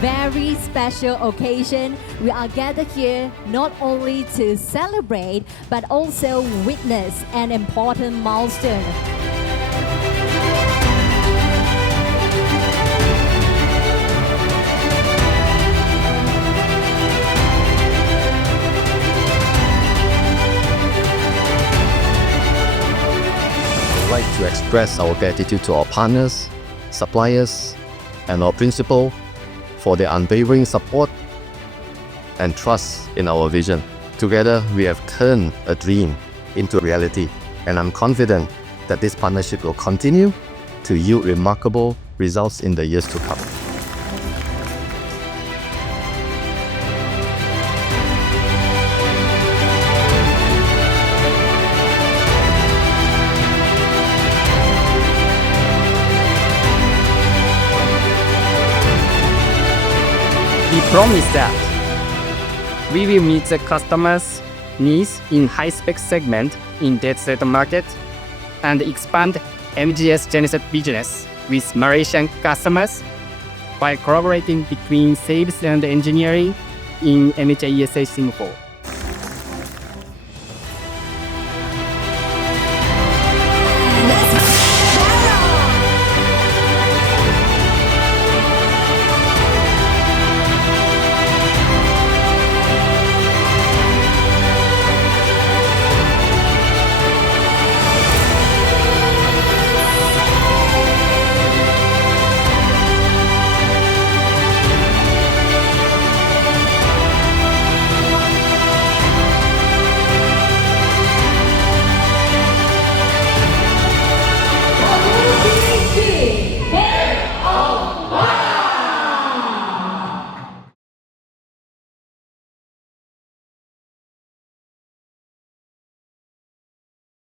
very special occasion. We are gathered here not only to celebrate, but also witness an important milestone. I'd like to express our gratitude to our partners, suppliers, and our principal for their unwavering support and trust in our vision. Together, we have turned a dream into reality, and I'm confident that this partnership will continue to yield remarkable results in the years to come. We promise that we will meet the customers' needs in high-spec segment in data center market and expand MGS Genesis business with Malaysian customers by collaborating between sales and engineering in MHISA Singapore.